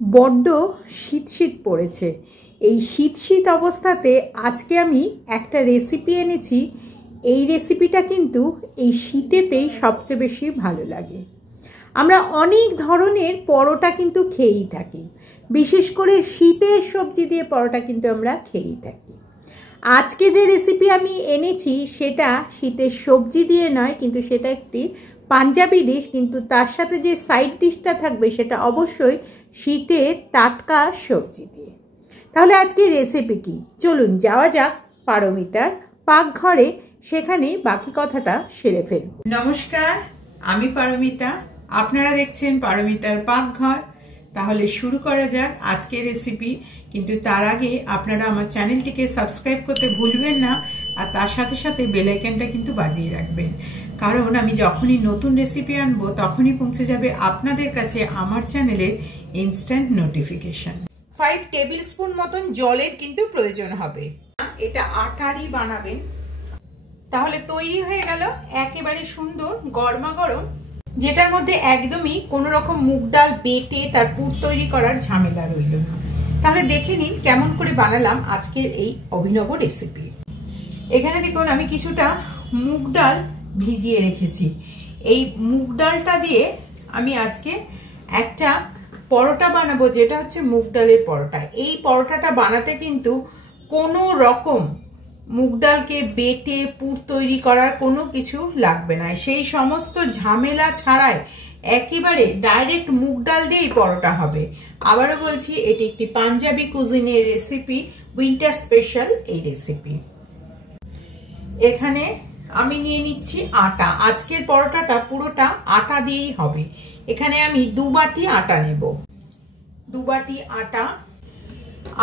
বড্ড শীত শীত পড়েছে। এই শীত শীত অবস্থাতে আজকে আমি একটা রেসিপি এনেছি। এই রেসিপিটা কিন্তু এই শীতেতেই সবচেয়ে বেশি ভালো লাগে। আমরা অনেক ধরনের পরোটা কিন্তু খেয়েই থাকি, বিশেষ করে শীতের সবজি দিয়ে পরোটা কিন্তু আমরা খেয়েই থাকি। আজকে যে রেসিপি আমি এনেছি সেটা শীতের সবজি দিয়ে নয়, কিন্তু সেটা একটি পাঞ্জাবি ডিশ, কিন্তু তার সাথে যে সাইড ডিশটা থাকবে সেটা অবশ্যই শীতের টাটকা সবজি দিয়ে। তাহলে আজকে রেসিপি কি, চলুন যাওয়া যাক পারমিতার পাকঘরে, সেখানে বাকি কথাটা সেরে ফেলব। নমস্কার, আমি পারমিতা, আপনারা দেখছেন পারমিতার পাকঘর। তাহলে শুরু করা যাক আজকের রেসিপি। কিন্তু তার আগে আপনারা আমার চ্যানেলটিকে সাবস্ক্রাইব করতে ভুলবেন না, আর তার সাথে সাথে বেল আইকনটা কিন্তু বাজিয়ে রাখবেন, কারণ আমি যখনই নতুন রেসিপি আনবো তখনই পৌঁছে যাবে আপনাদের কাছে আমার চ্যানেলের ইনস্ট্যান্ট নোটিফিকেশন। 5 টেবিল স্পুন মতন জলের কিন্তু প্রয়োজন হবে। এটা আটারই বানাবেন। তাহলে তৈরি হয়ে গেল একেবারে সুন্দর গরমা গরম, যেটার মধ্যে একদমই কোনো রকম মুগ ডাল বেটে তার পুর তৈরি করার ঝামেলা রইল না। তাহলে দেখে নিন কেমন করে বানালাম আজকের এই অভিনব রেসিপি। এখানে দেখুন আমি কিছুটা মুগ ডাল ভিজিয়ে রেখেছি। এই মুগ ডালটা দিয়ে আমি আজকে একটা পরোটা বানাবো, যেটা হচ্ছে মুগ ডালের পরোটা। এই পরোটাটা বানাতে কিন্তু কোনো রকম মুগ ডালকে বেটে পুর তৈরি করার কোনো কিছু লাগবে না। সেই সমস্ত ঝামেলা ছাড়াই একেবারে ডাইরেক্ট মুগ ডাল দিয়েই পরোটা হবে। আবারও বলছি, এটি একটি পাঞ্জাবি কুজিনের রেসিপি, উইন্টার স্পেশাল এই রেসিপি। এখানে আমি নিয়ে নিচ্ছি আটা। আজকের পরোটাটা পুরোটা আটা দিয়েই হবে। এখানে আমি 2 বাটি আটা নেব। 2 বাটি আটা।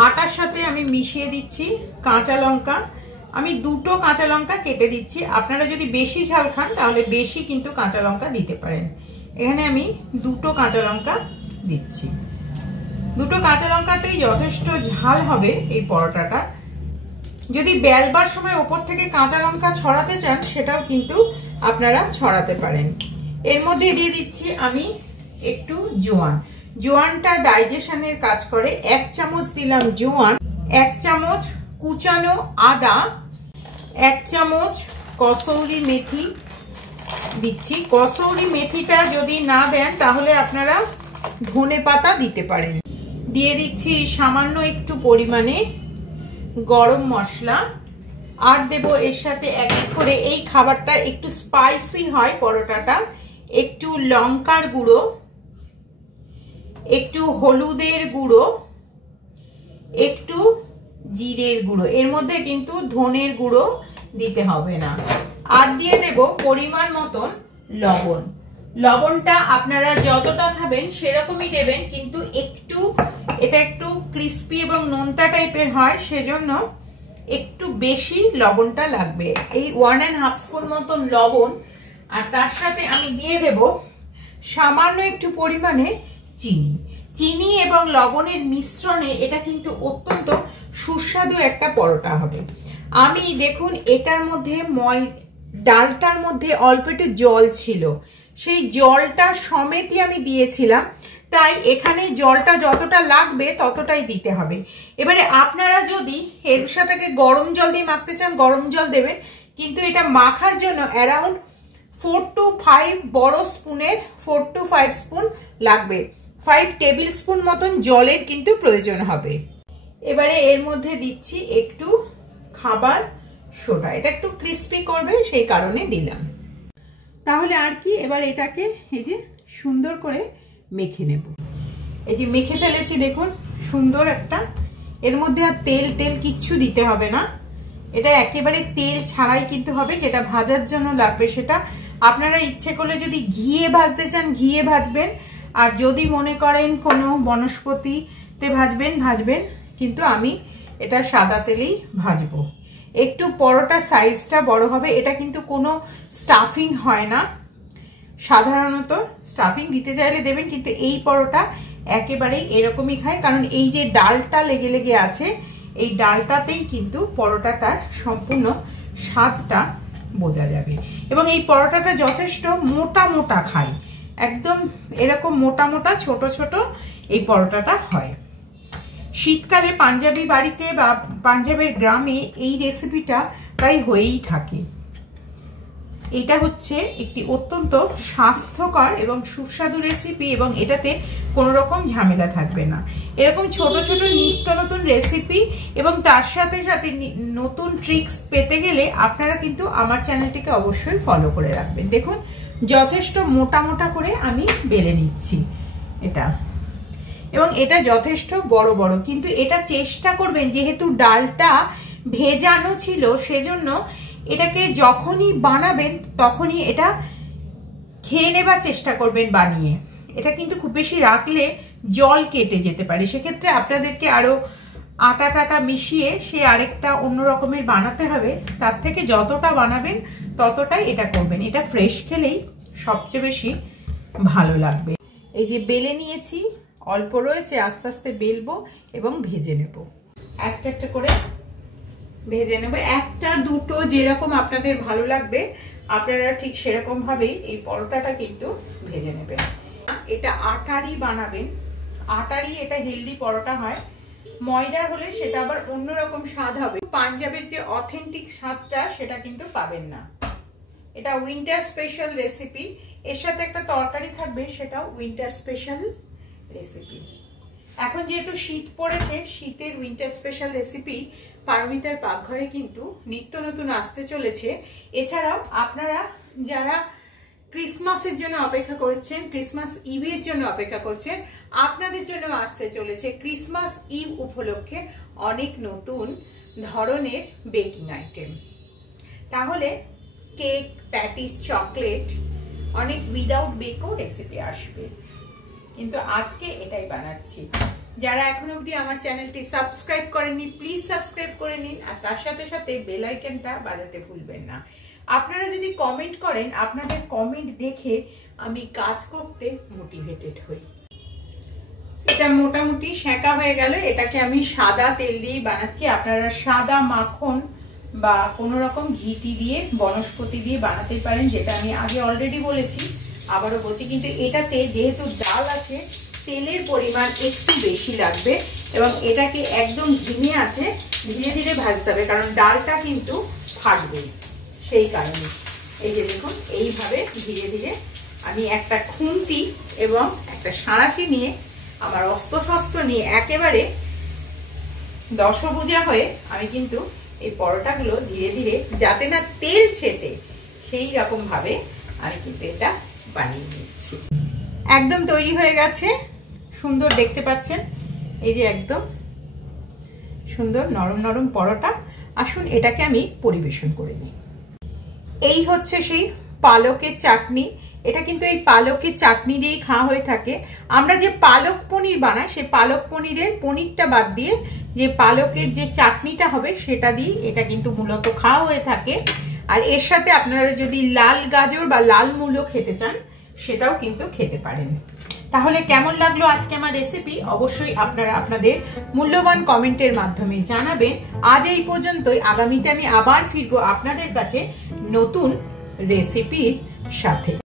আটার সাথে আমি মিশিয়ে দিচ্ছি কাঁচা লঙ্কা। আমি 2টো কাঁচা লঙ্কা কেটে দিচ্ছি। আপনারা যদি বেশি ঝাল খান তাহলে বেশি কিন্তু কাঁচা লঙ্কা দিতে পারেন। এখানে আমি 2টো কাঁচা লঙ্কা দিচ্ছি। 2টো কাঁচা লঙ্কাটাই যথেষ্ট ঝাল হবে এই পরোটাটা। যদি বেলবার সময় ওপর থেকে কাঁচা লঙ্কা ছড়াতে চান সেটাও কিন্তু আপনারা ছড়াতে পারেন। এর মধ্যে দিয়ে দিচ্ছি আমি একটু জোয়ান। জোয়ানটা ডাইজেশনের কাজ করে। 1 চামচ দিলাম জোয়ান, 1 চামচ কুচানো আদা, 1 চামচ কসৌরি মেথি দিচ্ছি। কসৌরি মেথিটা যদি না দেন তাহলে আপনারা ধনে পাতা দিতে পারেন। দিয়ে দিচ্ছি সামান্য একটু পরিমাণে গরম মশলা, আর দেব এর সাথে এক এক করে, এই খাবারটা একটু স্পাইসি হয় পরোটাটা, একটু লঙ্কার গুঁড়ো, একটু হলুদের গুঁড়ো, একটু জিরের গুঁড়ো। এর মধ্যে কিন্তু ধনের গুঁড়ো দিতে হবে না। আর দিয়ে দেব পরিমাণ মতন লবণ। লবণটা আপনারা যতটা খাবেন সেরকমই দেবেন, কিন্তু এটা একটু ক্রিস্পি এবং নোনতা টাইপের হয়, সেজন্য একটু বেশি লবণটা লাগবে। এই 1.5 স্পুন মতন লবণ। আর তার সাথে আমি দিয়ে দেব সামান্য একটু পরিমাণে চিনি। চিনি এবং লবণের মিশ্রণে এটা কিন্তু অত্যন্ত সুস্বাদু একটা পরোটা হবে। আমি দেখুন এটার মধ্যে ডালটার মধ্যে অল্প একটু জল ছিল, সেই জলটা সমেতই আমি দিয়েছিলাম, তাই এখানে জলটা যতটা লাগবে ততটাই দিতে হবে। এবারে আপনারা যদি এর সাথে গরম জল দিয়ে মাখতে চান গরম জল দেবেন, কিন্তু এটা মাখার জন্য অ্যারাউন্ড 4 to 5 বড় স্পুনের 4 to 5 স্পুন লাগবে। 5 টেবিল স্পুন মতন জলের কিন্তু প্রয়োজন হবে। এবারে এর মধ্যে দিচ্ছি একটু খাবার সোডা, এটা একটু ক্রিস্পি করবে সেই কারণে দিলাম। তাহলে আর কি, এবার এটাকে এই যে সুন্দর করে মেখে নেব। এই যে মেখে ফেলেছি দেখুন সুন্দর একটা। এর মধ্যে আর তেল কিচ্ছু দিতে হবে না, এটা একেবারে তেল ছাড়াই কিন্তু হবে। যেটা ভাজার জন্য লাগবে সেটা আপনারা ইচ্ছে করলে যদি ঘিয়ে ভাজতে চান ঘিয়ে ভাজবেন, আর যদি মনে করেন কোনো বনস্পতিতে ভাজবেন, কিন্তু আমি এটা সাদা তেলেই ভাজবো। একটু পরোটা সাইজটা বড় হবে। এটা কিন্তু কোনো স্টাফিং হয় না, সাধারণত স্টাফিং দিতে চাইলে দেবেন, কিন্তু এই পরোটা একেবারেই এরকমই খায়, কারণ এই যে ডালটা লেগে লেগে আছে এই ডালটাতেই কিন্তু পরোটাটার সম্পূর্ণ স্বাদটা বোঝা যাবে। এবং এই পরোটাটা যথেষ্ট মোটা মোটা খায়, একদম এরকম মোটা মোটা ছোট ছোট এই পরোটাটা হয়। শীতকালে পাঞ্জাবি বাড়িতে বা পাঞ্জাবের গ্রামে এই রেসিপিটা প্রায় হয়েই থাকে। এটা হচ্ছে একটি অত্যন্ত স্বাস্থ্যকর এবং সুস্বাদু রেসিপি, এবং এটাতে কোনো রকম ঝামেলা থাকবে না। এরকম ছোট ছোট নিত্য নতুন রেসিপি এবং তার সাথে সাথে নতুন ট্রিক্স পেতে গেলে আপনারা কিন্তু আমার চ্যানেলটিকে অবশ্যই ফলো করে রাখবেন। দেখুন যথেষ্ট মোটা মোটা করে আমি বেলে নিচ্ছি এটা, এবং এটা যথেষ্ট বড় বড়। কিন্তু এটা চেষ্টা করবেন, যেহেতু ডালটা ভেজানো ছিল সেজন্য এটাকে যখনই বানাবেন তখনই এটা খেয়ে নেবার চেষ্টা করবেন বানিয়ে। এটা কিন্তু খুব বেশি রাখলে জল কেটে যেতে পারে, সেক্ষেত্রে আপনাদেরকে আরো আটা টাটা মিশিয়ে সে আরেকটা অন্য রকমের বানাতে হবে। তার থেকে যতটা বানাবেন ততটাই এটা করবেন, এটা ফ্রেশ খেলেই সবচেয়ে বেশি ভালো লাগবে। এই যে বেলে নিয়েছি, অল্প রয়েছে, আস্তে আস্তে বেলবো এবং ভেজে নেব। একটা একটা করে ভেজে নেব, একটা দুটো যেরকম আপনাদের ভালো লাগবে আপনারা ঠিক সেরকম ভাবেই এই পরোটাটা কিন্তু ভেজে নেবেন। এটা আটারই বানাবেন, আটারই এটা হেলদি পরোটা হয়। ময়দার হলে সেটা আবার অন্যরকম স্বাদ হবে, পাঞ্জাবের যে অথেন্টিক স্বাদটা সেটা কিন্তু পাবেন না। এটা উইন্টার স্পেশাল রেসিপি, এর সাথে একটা তরকারি থাকবে, সেটাও উইন্টার স্পেশাল রেসিপি। এখন যেহেতু শীত পড়েছে, শীতের উইন্টার স্পেশাল রেসিপি পারমিতার পাকঘরে কিন্তু নিত্য নতুন আসতে চলেছে। এছাড়াও আপনারা যারা ক্রিসমাসের জন্য অপেক্ষা করছেন, ক্রিসমাস ইভের জন্য অপেক্ষা করছেন, আপনাদের জন্য আসতে চলেছে ক্রিসমাস ইভ উপলক্ষে অনেক নতুন ধরনের বেকিং আইটেম। তাহলে কেক, প্যাটিস, চকলেট, অনেক উইদাউট বেকও রেসিপি আসবে, কিন্তু আজকে এটাই বানাচ্ছি। যারা এখন অবধি আমার চ্যানেলটি সাবস্ক্রাইব করেননি প্লিজ সাবস্ক্রাইব করে নিন, আর তার সাথে সাথে বেল আইকনটা বাজাতে ভুলবেন না। আপনারা যদি কমেন্ট করেন, আপনাদের কমেন্ট দেখে আমি কাজ করতে মোটিভেটেড হই। এটা মোটামুটি সেঁকা হয়ে গেল, এটাকে আমি সাদা তেল দিয়ে বানাচ্ছি। আপনারা সাদা মাখন বা কোনো রকম ঘি দিয়ে বনস্পতি দিয়ে বানাতে পারেন, যেটা আমি আগে অলরেডি বলেছি, আবারও বলছি। কিন্তু এটাতে যেহেতু ডাল আছে, তেলের পরিমাণ একটু বেশি লাগবে, এবং এটাকে একদম ধিমে আছে ধীরে ধীরে ভাজতে হবে, কারণ ডালটা কিন্তু ফাটবে। সেই কারণে এই যে দেখুন, এইভাবে ধীরে ধীরে আমি একটা খুন্তি এবং একটা সাঁড়াকি নিয়ে, আমার অস্ত্র শস্ত্র নিয়ে একেবারে দশভুজা হয়ে আমি কিন্তু এই পরোটাগুলো ধীরে ধীরে, যাতে না তেল ছেটে, সেই রকম ভাবে আমি কিন্তু এটা বানিয়ে নিচ্ছি। একদম তৈরি হয়ে গেছে, সুন্দর দেখতে পাচ্ছেন, এই যে একদম সুন্দর নরম নরম পরোটা। আসুন এটাকে আমি পরিবেশন করে নিই। এই হচ্ছে সেই পালকের চাটনি। এটা কিন্তু এই পালকের চাটনি দিয়েই খাওয়া হয়ে থাকে। আমরা যে পালক পনির বানাই, সেই পালক পনিরের পনিরটা বাদ দিয়ে যে পালকের যে চাটনিটা হবে সেটা দিয়ে এটা কিন্তু মূলত খাওয়া হয়ে থাকে। আর এর সাথে আপনারা যদি লাল গাজর বা লাল মূলো খেতে চান, সেটাও কিন্তু খেতে পারেন। তাহলে কেমন লাগলো আজকে আমার রেসিপি, অবশ্যই আপনারা আপনাদের মূল্যবান কমেন্টের মাধ্যমে জানাবেন। আজ এই পর্যন্তই, আগামীতে আমি আবার ফিরবো আপনাদের কাছে নতুন রেসিপির সাথে।